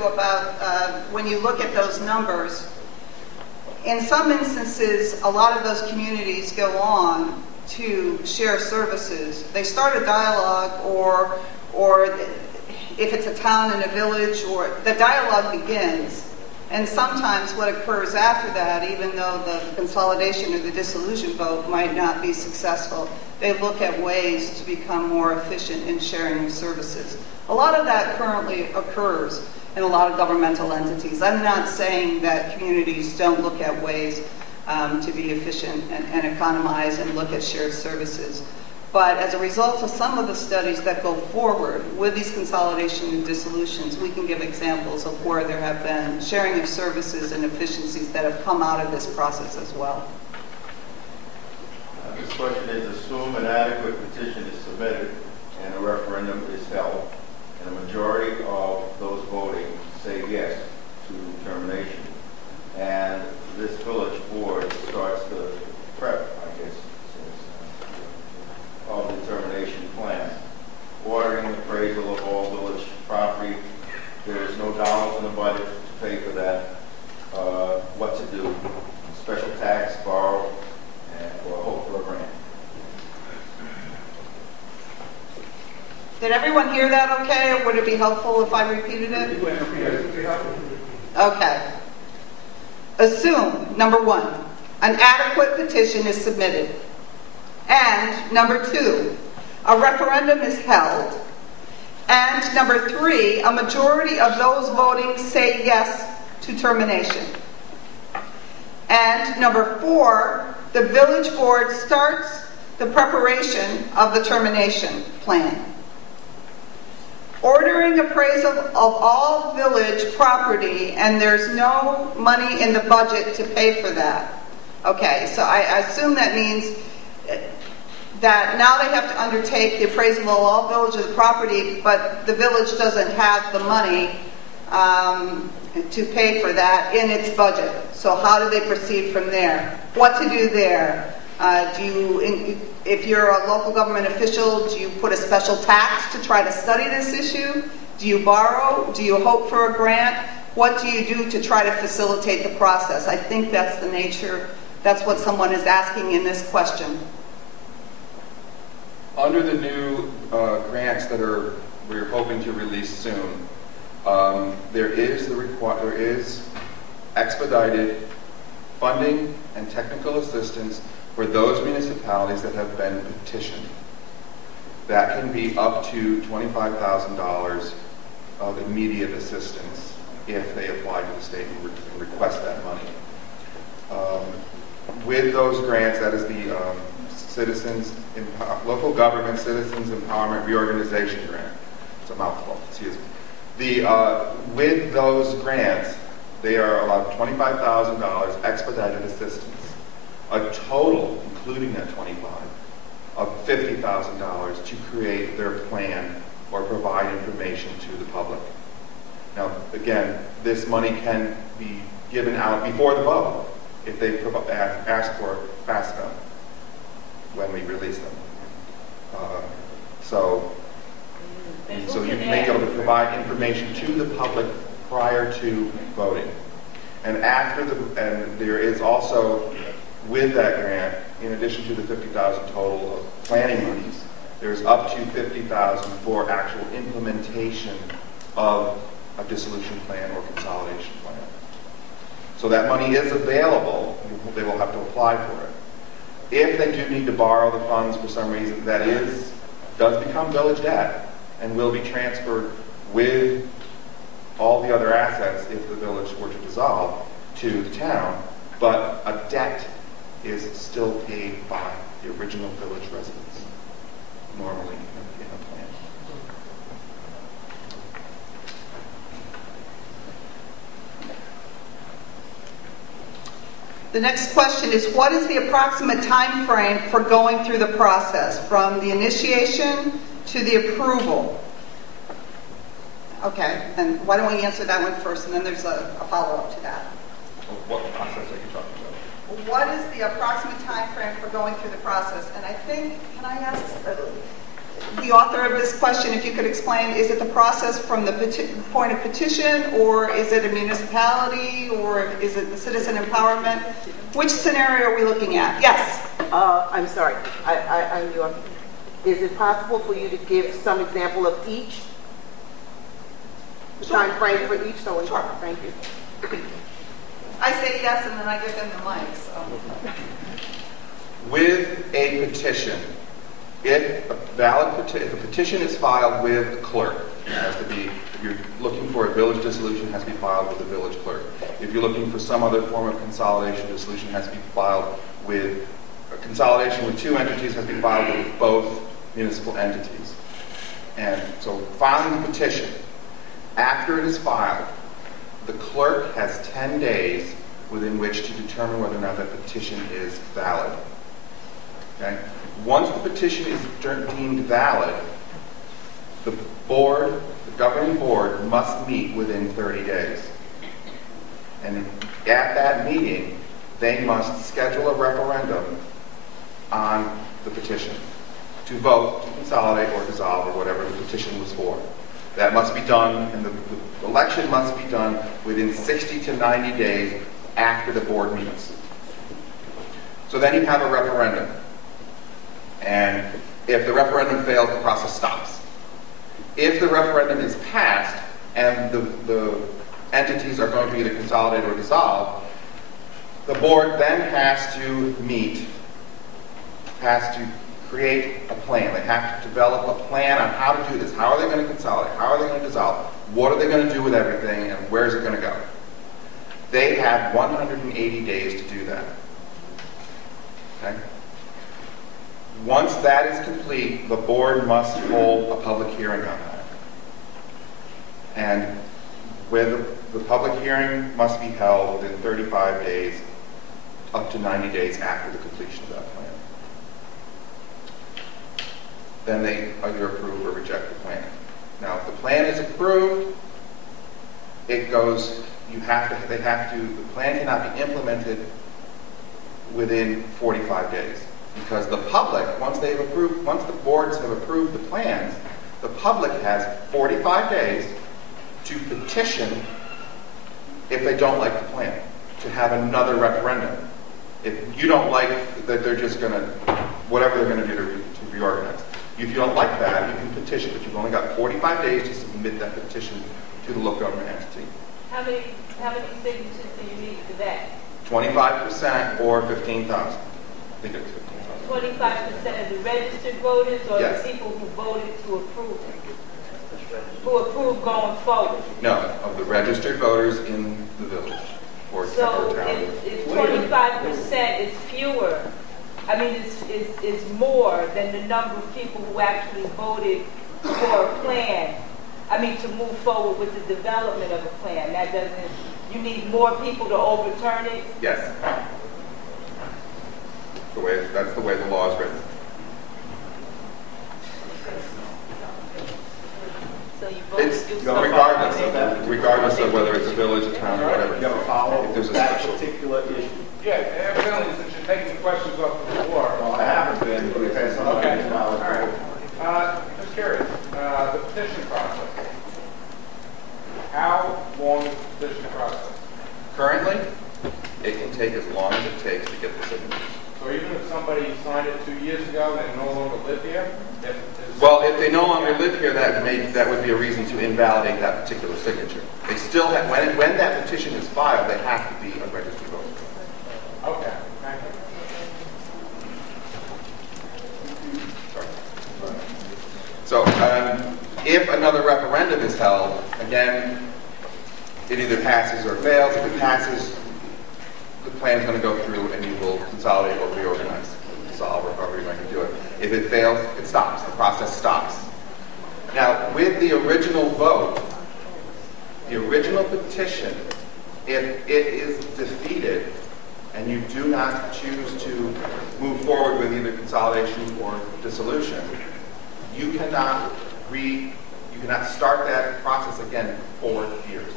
too about when you look at those numbers, in some instances, a lot of those communities go on to share services. They start a dialogue, or if it's a town and a village, or the dialogue begins. And sometimes what occurs after that, even though the consolidation or the dissolution vote might not be successful, they look at ways to become more efficient in sharing of services. A lot of that currently occurs in a lot of governmental entities. I'm not saying that communities don't look at ways to be efficient and economize and look at shared services. But as a result of some of the studies that go forward with these consolidation and dissolutions, we can give examples of where there have been sharing of services and efficiencies that have come out of this process as well. This question is: assume an adequate petition is submitted and a referendum is held, and a majority of those voting say yes to termination, and this village board starts the prep, I guess, of the termination plan, ordering appraisal of all village property. There's no dollars in the budget to pay for that. What to do? Special tax, borrow, or hope for a grant. Did everyone hear that okay, or would it be helpful if I repeated it? Okay. Assume, number one, an adequate petition is submitted. And number two, a referendum is held. And number three, a majority of those voting say yes to termination. And number four, the village board starts the preparation of the termination plan. Ordering appraisal of all village property, and there's no money in the budget to pay for that. Okay, so I assume that means that now they have to undertake the appraisal of all villages property, but the village doesn't have the money to pay for that in its budget. So how do they proceed from there? What to do there? If you're a local government official, do you put a special tax to try to study this issue? Do you borrow? Do you hope for a grant? What do you do to try to facilitate the process? I think that's the nature, that's what someone is asking in this question. Under the new grants that we're hoping to release soon, there is expedited funding and technical assistance for those municipalities that have been petitioned. That can be up to $25,000 of immediate assistance if they apply to the state and request that money. With those grants, that is the Local Government Citizens Empowerment Reorganization Grant. It's a mouthful, excuse me. With those grants, they are allowed $25,000 expedited assistance. A total, including that $25,000, of $50,000 to create their plan or provide information to the public. Now, again, this money can be given out before the vote if they ask for it fast enough when we release them. So you may be able to provide information to the public prior to voting. And there is also, with that grant, in addition to the $50,000 total of planning monies, there's up to $50,000 for actual implementation of a dissolution plan or consolidation plan. So that money is available. They will have to apply for it. If they do need to borrow the funds for some reason, that does become village debt and will be transferred with all the other assets if the village were to dissolve to the town, but a debt is still paid by the original village residents, normally in a plan. The next question is, what is the approximate time frame for going through the process, from the initiation to the approval? Okay, and why don't we answer that one first, and then there's a follow-up to that. What process are you talking about? What is the approximate time frame for going through the process? And I think, can I ask, the author of this question, if you could explain, is it the process from the point of petition, or is it a municipality, or is it the citizen empowerment? Which scenario are we looking at? Yes? I'm sorry. I'm your... Is it possible for you to give some example of each? The time frame for each? So sure. Thank you. I say yes, and then I give them the mic. So. With a petition, if a petition is filed with the clerk, it has to be, if you're looking for a village dissolution, it has to be filed with the village clerk. If you're looking for some other form of consolidation, dissolution has to be filed with, a consolidation with two entities has to be filed with both municipal entities. And so filing the petition, after it is filed, the clerk has 10 days within which to determine whether or not that petition is valid. Okay? Once the petition is deemed valid, the board, the governing board, must meet within 30 days. And at that meeting, they must schedule a referendum on the petition to vote to consolidate or dissolve or whatever the petition was for. That must be done, and the election must be done within 60 to 90 days after the board meets. So then you have a referendum. And if the referendum fails, the process stops. If the referendum is passed and the entities are going to either consolidate or dissolve, the board then has to meet, has to create a plan. They have to develop a plan on how to do this. How are they going to consolidate? How are they going to dissolve? What are they going to do with everything, and where is it going to go? They have 180 days to do that. Okay? Once that is complete, the board must hold a public hearing on that. And where the public hearing must be held within 35 days, up to 90 days after the completion of that plan. Then they either approve or reject the plan. Now, if the plan is approved, it goes, the plan cannot be implemented within 45 days. Because the public, once the boards have approved the plans, the public has 45 days to petition if they don't like the plan, to have another referendum. If you don't like that they're just going to, whatever they're going to do to reorganize. If you don't like that, you can petition, but you've only got 45 days to submit that petition to the local government entity. How many signatures do you need for that? 25% or 15,000. I think it was 15,000. 25% of the registered voters, or Yes. the people who voted to approve it? Who approved going forward? No, of the registered voters in the village or So town. if 25% is fewer, I mean, it's more than the number of people who actually voted for a plan. I mean, to move forward with the development of a plan. That doesn't, you need more people to overturn it? Yes. That's the way the law is written. So you vote It's to do something. regardless of whether it's a village, a town, or whatever. You have a follow-up If there's a with that special. particular issue? Yeah, evidently, since you're taking questions off the floor. Well, I haven't been, because I'm not Okay, getting all valid. right. Just curious, the petition process. How long is the petition process? Currently, it can take as long as it takes to get the signatures. So even if somebody signed it 2 years ago and they no longer live here? Well, if they no longer live here, that would be a reason to invalidate that particular signature. They still have, when that petition is filed, they have to be a registered voter. Okay, thank you. So, if another referendum is held, again, it either passes or fails. If it passes, the plan is going to go through and you will consolidate or reorganize, dissolve, or however you're going to do it. If it fails, it stops. The process stops. Now, with the original vote, the original petition, if it is defeated and you do not choose to move forward with either consolidation or dissolution, you cannot start that process again for 4 years.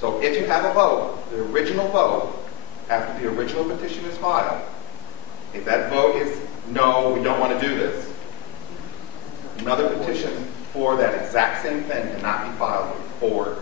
So if you have a vote, the original vote, after the original petition is filed, if that vote is no, we don't want to do this, another petition for that exact same thing cannot be filed for